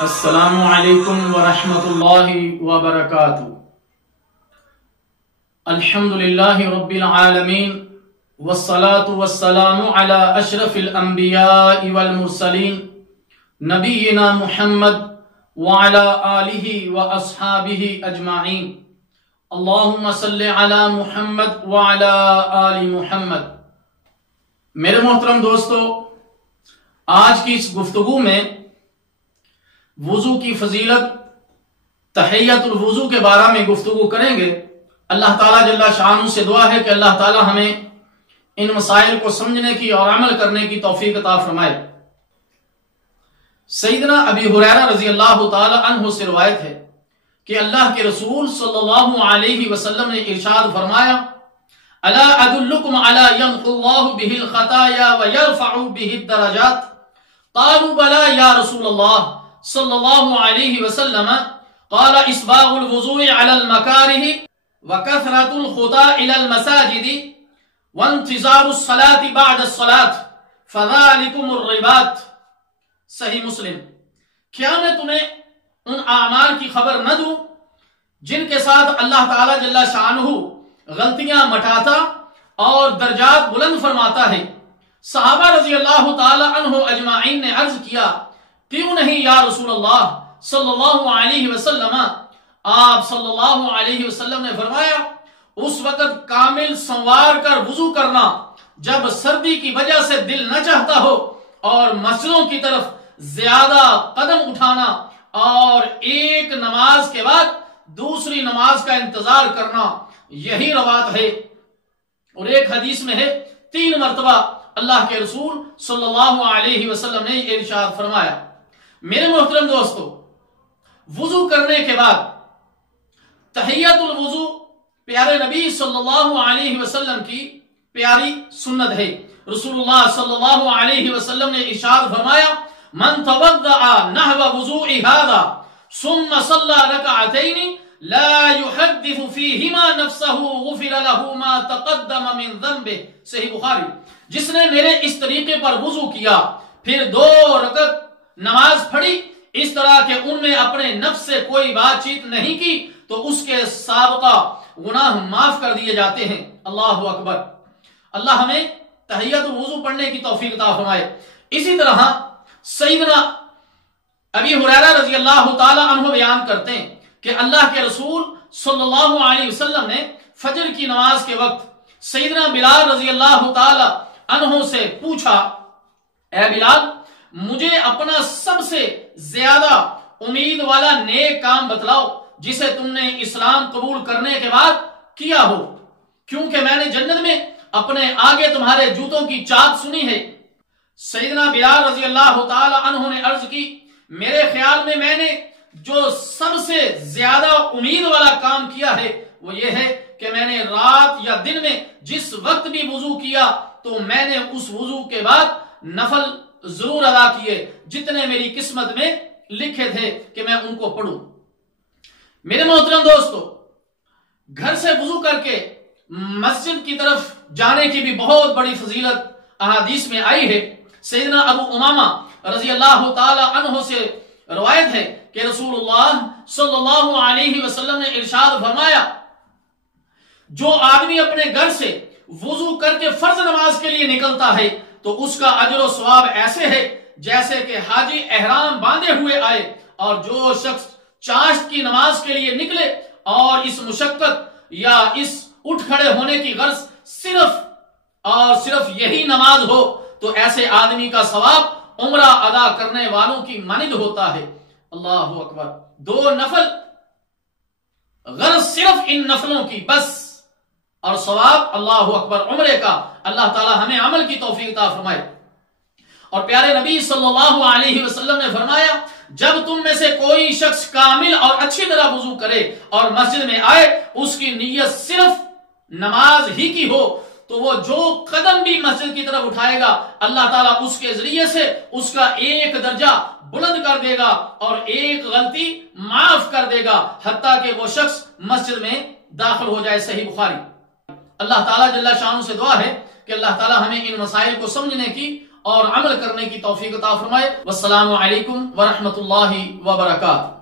السلام علیکم ورحمۃ اللہ وبرکاتہ۔ الحمدللہ رب العالمین والصلاة والسلام علی اشرف الانبیاء والمرسلین نبینا محمد وعلی آلہ واصحابہ اجمعین۔ اللہم صلی علی محمد وعلی آل محمد۔ میرے محترم دوستو، آج کی اس گفتگو میں وضو کی فضیلت، تحیۃ الوضو کے بارے میں گفتگو کریں گے۔ اللہ تعالیٰ جل شانہ سے دعا ہے کہ اللہ تعالیٰ ہمیں ان مسائل کو سمجھنے کی اور عمل کرنے کی توفیق عطا فرمائے۔ سیدنا ابی ہریرہ رضی اللہ تعالیٰ عنہ سے روایت ہے کہ اللہ کے رسول صلی اللہ علیہ وسلم نے ارشاد فرمایا: الا ادلکم علی یمحو اللہ بہ الخطایا ویرفع بہ الدرجات؟ قالوا بلا یا رسول اللہ صلی اللہ علیہ وسلم۔ قال اسباغ الوضوء علی المکارہ وکثرۃ الخطا الی المساجد وانتظار الصلاة بعد الصلاة فذلکم الرباط۔ صحیح مسلم۔ کیا میں تمہیں ان اعمال کی خبر نہ دوں جن کے ساتھ اللہ تعالیٰ جل شانہ غلطیاں مٹاتا اور درجات بلند فرماتا ہے؟ صحابہ رضی اللہ تعالی عنہ اجمعین نے عرض کیا: کیوں نہیں یا رسول اللہ صلی اللہ علیہ وسلم؟ آپ صلی اللہ علیہ وسلم نے فرمایا: اس وقت کامل سنوار کر وضو کرنا جب سردی کی وجہ سے دل نہ چاہتا ہو، اور مسجدوں کی طرف زیادہ قدم اٹھانا، اور ایک نماز کے بعد دوسری نماز کا انتظار کرنا، یہی روایت ہے۔ اور ایک حدیث میں ہے 3 مرتبہ اللہ کے رسول صلی اللہ علیہ وسلم نے ارشاد فرمایا۔ میرے محترم دوستو، وضو کرنے کے بعد تحیۃ الوضو پیارے نبی صلی اللہ علیہ وسلم کی پیاری سنت ہے۔ رسول اللہ صلی اللہ علیہ وسلم نے ارشاد فرمایا: من توضأ نحو وضوء هذا ثم صلى ركعتين لا يحدث فيهما نفسه غفر له ما تقدم من ذنبه۔ صحیح بخاری۔ جس نے میرے اس طریقے پر وضو کیا، پھر 2 رکعت نماز پڑھی اس طرح کہ ان میں اپنے نفس سے کوئی بات چیت نہیں کی، تو اس کے سابقہ گناہ معاف کر دیے جاتے ہیں۔ اللہ اکبر۔ اللہ ہمیں تحیۃ الوضو پڑھنے کی توفیق عطا فرمائے۔ اسی طرح سیدنا ابی ہریرہ رضی اللہ تعالی عنہ بیان کرتے ہیں کہ اللہ کے رسول صلی اللہ علیہ وسلم نے فجر کی نماز کے وقت سیدنا بلال رضی اللہ تعالی عنہ سے پوچھا: اے بلال، مجھے اپنا سب سے زیادہ امید والا نیک کام بتلاؤ جسے تم نے اسلام قبول کرنے کے بعد کیا ہو، کیونکہ میں نے جنت میں اپنے آگے تمہارے جوتوں کی چاپ سنی ہے۔ سیدنا بلال رضی اللہ تعالی عنہ نے عرض کی: میرے خیال میں نے جو سب سے زیادہ امید والا کام کیا ہے وہ یہ ہے کہ میں نے رات یا دن میں جس وقت بھی وضو کیا تو میں نے اس وضو کے بعد نفل ضرور ادا کیے جتنے میری قسمت میں لکھے تھے کہ میں ان کو پڑھوں۔ میرے محترم دوستو، گھر سے وضو کر کے مسجد کی طرف جانے کی بھی بہت بڑی فضیلت احادیث میں آئی ہے۔ سیدنا ابو امامہ رضی اللہ تعالی عنہ سے روایت ہے کہ رسول اللہ صلی اللہ علیہ وسلم نے ارشاد فرمایا: جو آدمی اپنے گھر سے وضو کر کے فرض نماز کے لیے نکلتا ہے تو اس کا اجر و ثواب ایسے ہے جیسے کہ حاجی احرام باندھے ہوئے آئے، اور جو شخص چاشت کی نماز کے لیے نکلے اور اس مشقت یا اس اٹھ کھڑے ہونے کی غرض صرف یہی نماز ہو تو ایسے آدمی کا ثواب عمرہ ادا کرنے والوں کی مانند ہوتا ہے۔ اللہ اکبر۔ 2 نفل، غرض صرف ان نفلوں کی بس، اور ثواب اللہ اکبر عمرے کا۔ اللہ تعالی ہمیں عمل کی توفیق عطا فرمائے۔ اور پیارے نبی صلی اللہ علیہ وسلم نے فرمایا: جب تم میں سے کوئی شخص کامل اور اچھی طرح وضو کرے اور مسجد میں آئے، اس کی نیت صرف نماز ہی کی ہو، تو وہ جو قدم بھی مسجد کی طرف اٹھائے گا اللہ تعالیٰ اس کے ذریعے سے اس کا ایک درجہ بلند کر دے گا اور ایک غلطی معاف کر دے گا، حتیٰ کہ وہ شخص مسجد میں داخل ہو جائے۔ صحیح بخاری۔ اللہ تعالیٰ جل شانہ سے دعا ہے کہ اللہ تعالیٰ ہمیں ان مسائل کو سمجھنے کی اور عمل کرنے کی توفیق عطا فرمائے۔ والسلام علیکم ورحمۃ اللہ وبرکاتہ۔